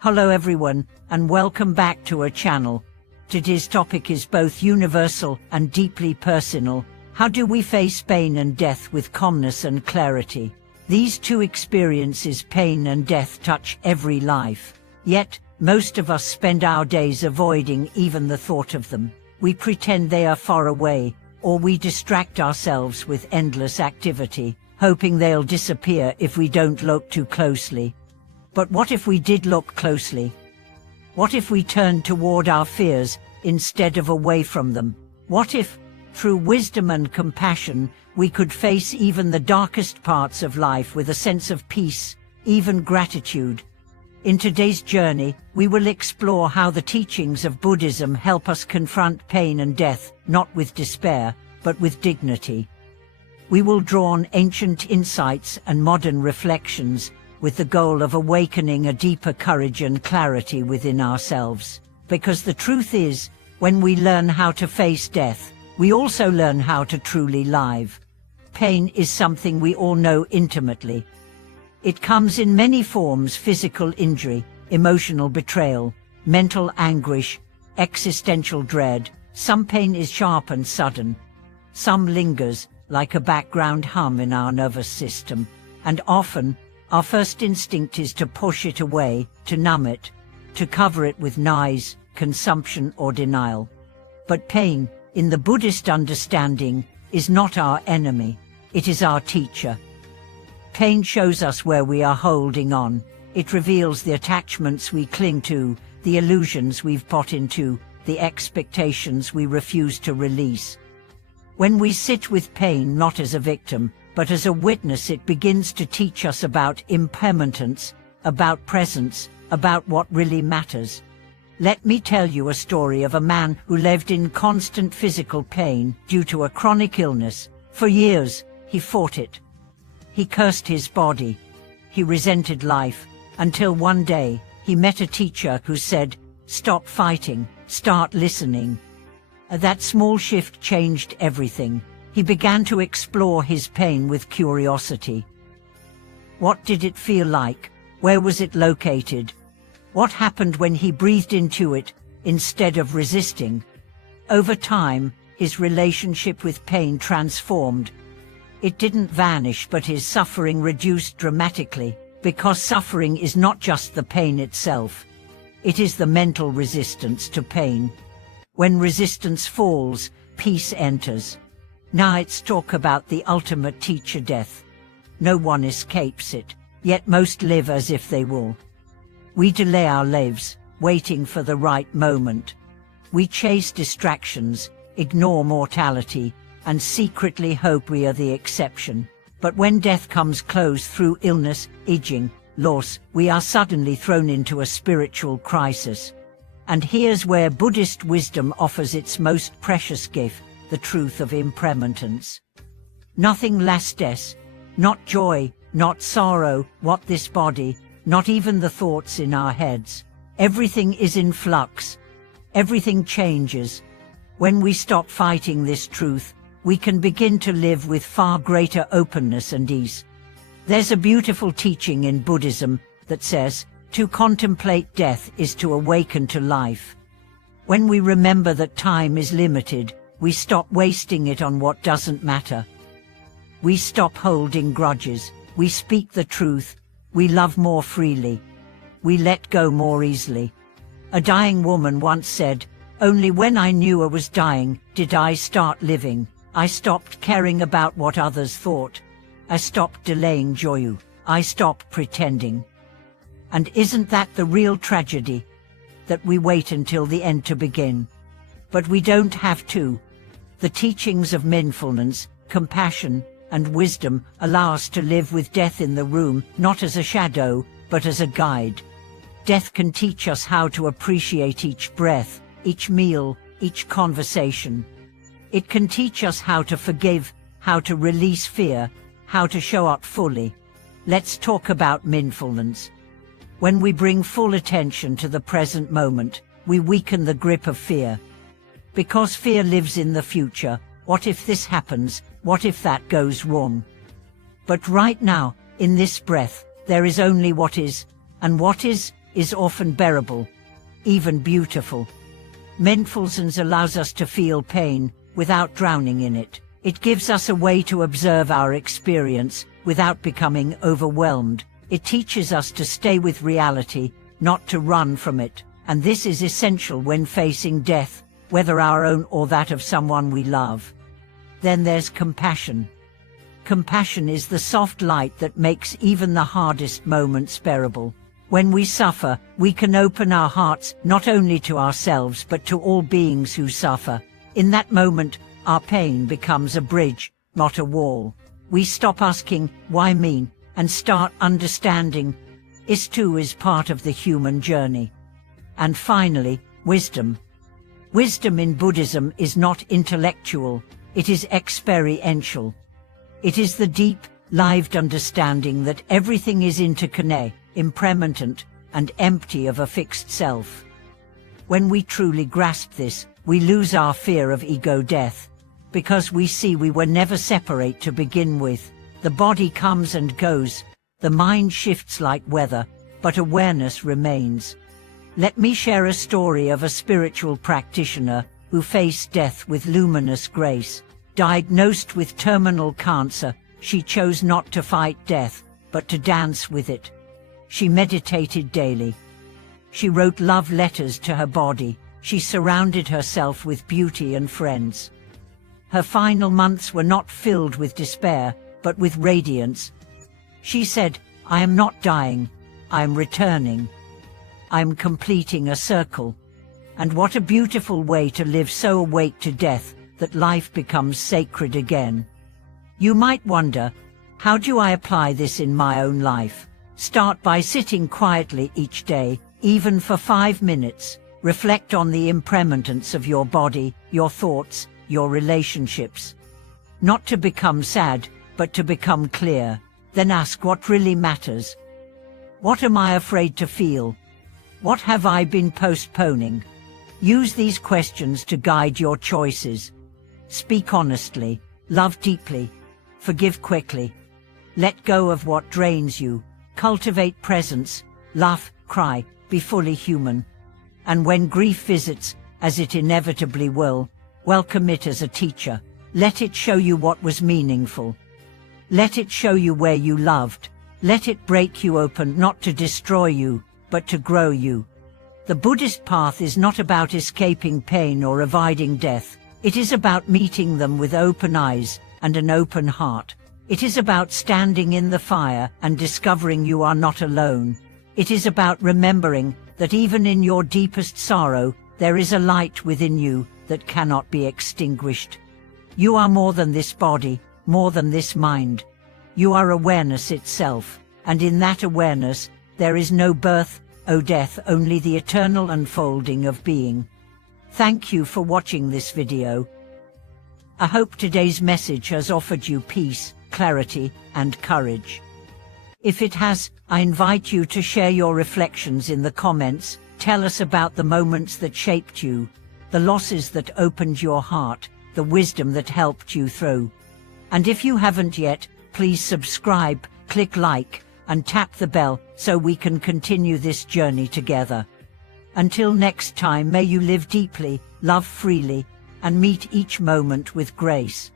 Hello everyone, and welcome back to our channel. Today's topic is both universal and deeply personal. How do we face pain and death with calmness and clarity? These two experiences, pain and death, touch every life. Yet, most of us spend our days avoiding even the thought of them. We pretend they are far away, or we distract ourselves with endless activity, hoping they'll disappear if we don't look too closely. But what if we did look closely? What if we turned toward our fears instead of away from them? What if, through wisdom and compassion, we could face even the darkest parts of life with a sense of peace, even gratitude? In today's journey, we will explore how the teachings of Buddhism help us confront pain and death, not with despair, but with dignity. We will draw on ancient insights and modern reflections, with the goal of awakening a deeper courage and clarity within ourselves. Because the truth is, when we learn how to face death, we also learn how to truly live. Pain is something we all know intimately. It comes in many forms: physical injury, emotional betrayal, mental anguish, existential dread. Some pain is sharp and sudden. Some lingers, like a background hum in our nervous system, and often, our first instinct is to push it away, to numb it, to cover it with noise, consumption or denial. But pain, in the Buddhist understanding, is not our enemy, it is our teacher. Pain shows us where we are holding on. It reveals the attachments we cling to, the illusions we've bought into, the expectations we refuse to release. When we sit with pain not as a victim, but as a witness, it begins to teach us about impermanence, about presence, about what really matters. Let me tell you a story of a man who lived in constant physical pain due to a chronic illness. For years, he fought it. He cursed his body. He resented life, until one day, he met a teacher who said, "Stop fighting, start listening." That small shift changed everything. He began to explore his pain with curiosity. What did it feel like? Where was it located? What happened when he breathed into it, instead of resisting? Over time, his relationship with pain transformed. It didn't vanish, but his suffering reduced dramatically, because suffering is not just the pain itself. It is the mental resistance to pain. When resistance falls, peace enters. Now let's talk about the ultimate teacher, death. No one escapes it, yet most live as if they will. We delay our lives, waiting for the right moment. We chase distractions, ignore mortality, and secretly hope we are the exception. But when death comes close through illness, aging, loss, we are suddenly thrown into a spiritual crisis. And here's where Buddhist wisdom offers its most precious gift: the truth of impermanence. Nothing lasts, not joy, not sorrow, what this body, not even the thoughts in our heads. Everything is in flux. Everything changes. When we stop fighting this truth, we can begin to live with far greater openness and ease. There's a beautiful teaching in Buddhism that says, to contemplate death is to awaken to life. When we remember that time is limited, we stop wasting it on what doesn't matter. We stop holding grudges, we speak the truth, we love more freely. We let go more easily. A dying woman once said, "Only when I knew I was dying, did I start living. I stopped caring about what others thought. I stopped delaying joy. I stopped pretending." And isn't that the real tragedy? That we wait until the end to begin. But we don't have to. The teachings of mindfulness, compassion, and wisdom allow us to live with death in the room, not as a shadow, but as a guide. Death can teach us how to appreciate each breath, each meal, each conversation. It can teach us how to forgive, how to release fear, how to show up fully. Let's talk about mindfulness. When we bring full attention to the present moment, we weaken the grip of fear. Because fear lives in the future. What if this happens? What if that goes wrong? But right now, in this breath, there is only what is, and what is is often bearable, even beautiful. Mindfulness allows us to feel pain without drowning in it. It gives us a way to observe our experience without becoming overwhelmed. It teaches us to stay with reality, not to run from it. And this is essential when facing death, whether our own or that of someone we love. Then there's compassion. Compassion is the soft light that makes even the hardest moments bearable. When we suffer, we can open our hearts not only to ourselves but to all beings who suffer. In that moment, our pain becomes a bridge, not a wall. We stop asking, "Why me?" and start understanding, "This too is part of the human journey." And finally, wisdom. Wisdom in Buddhism is not intellectual, it is experiential. It is the deep, lived understanding that everything is interconnected, impermanent, and empty of a fixed self. When we truly grasp this, we lose our fear of ego death, because we see we were never separate to begin with. The body comes and goes, the mind shifts like weather, but awareness remains. Let me share a story of a spiritual practitioner who faced death with luminous grace. Diagnosed with terminal cancer, she chose not to fight death, but to dance with it. She meditated daily. She wrote love letters to her body. She surrounded herself with beauty and friends. Her final months were not filled with despair, but with radiance. She said, "I am not dying, I am returning. I am completing a circle." And what a beautiful way to live so awake to death that life becomes sacred again. You might wonder, how do I apply this in my own life? Start by sitting quietly each day, even for 5 minutes. Reflect on the impermanence of your body, your thoughts, your relationships. Not to become sad, but to become clear. Then ask what really matters. What am I afraid to feel? What have I been postponing? Use these questions to guide your choices. Speak honestly, love deeply, forgive quickly. Let go of what drains you. Cultivate presence, laugh, cry, be fully human. And when grief visits, as it inevitably will, welcome it as a teacher. Let it show you what was meaningful. Let it show you where you loved. Let it break you open, not to destroy you, but to grow you. The Buddhist path is not about escaping pain or avoiding death. It is about meeting them with open eyes and an open heart. It is about standing in the fire and discovering you are not alone. It is about remembering that even in your deepest sorrow, there is a light within you that cannot be extinguished. You are more than this body, more than this mind. You are awareness itself, and in that awareness, there is no birth, or death, only the eternal unfolding of being. Thank you for watching this video. I hope today's message has offered you peace, clarity, and courage. If it has, I invite you to share your reflections in the comments. Tell us about the moments that shaped you, the losses that opened your heart, the wisdom that helped you through. And if you haven't yet, please subscribe, click like, and tap the bell so we can continue this journey together. Until next time, may you live deeply, love freely, and meet each moment with grace.